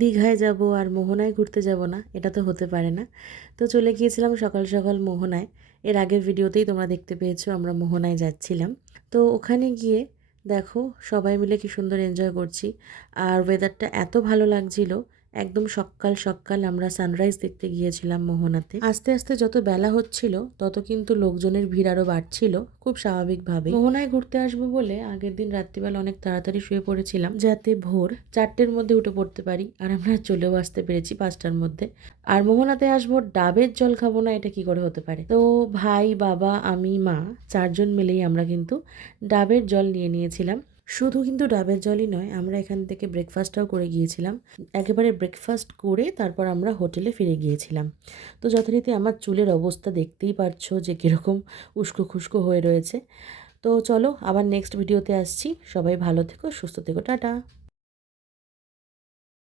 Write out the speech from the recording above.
দীঘায় যাব আর মোহনায় ঘুরতে যাব না, এটা তো হতে পারে না। তো চলে গিয়েছিলাম সকাল সকাল মোহনায়। এর আগের ভিডিওতেই তোমরা দেখতে পেয়েছো আমরা মোহনায় যাচ্ছিলাম। তো ওখানে গিয়ে দেখো সবাই মিলে কি সুন্দর এনজয় করছি। আর ওয়েদারটা এত ভালো লাগছিল। একদম সকাল সকাল আমরা সানরাইজ দেখতে গিয়েছিলাম মোহনাতে। আস্তে আস্তে যত বেলা হচ্ছিল তত কিন্তু লোকজনের ভিড় আরও বাড়ছিল, খুব স্বাভাবিকভাবে। মোহনায় ঘুরতে আসবো বলে আগের দিন রাত্রিবেলা অনেক তাড়াতাড়ি শুয়ে পড়েছিলাম, যাতে ভোর 4টের মধ্যে উঠে পড়তে পারি। আর আমরা চলেও আসতে পেরেছি 5টার মধ্যে। আর মোহনাতে আসবো, ডাবের জল খাবো না, এটা কি করে হতে পারে? তো ভাই, বাবা, আমি, মা 4জন মিলেই আমরা কিন্তু ডাবের জল নিয়ে নিয়েছিলাম। শুধু কিন্তু ডাবের জলই নয়, আমরা এখান থেকে ব্রেকফাস্টটাও করে গিয়েছিলাম। একেবারে ব্রেকফাস্ট করে তারপর আমরা হোটেলে ফিরে গিয়েছিলাম। তো যথারীতি আমার চুলের অবস্থা দেখতেই পারছো যে কীরকম উস্কো খুস্কো হয়ে রয়েছে। তো চলো আবার নেক্সট ভিডিওতে আসছি। সবাই ভালো থেকো, সুস্থ থেকো, টাটা।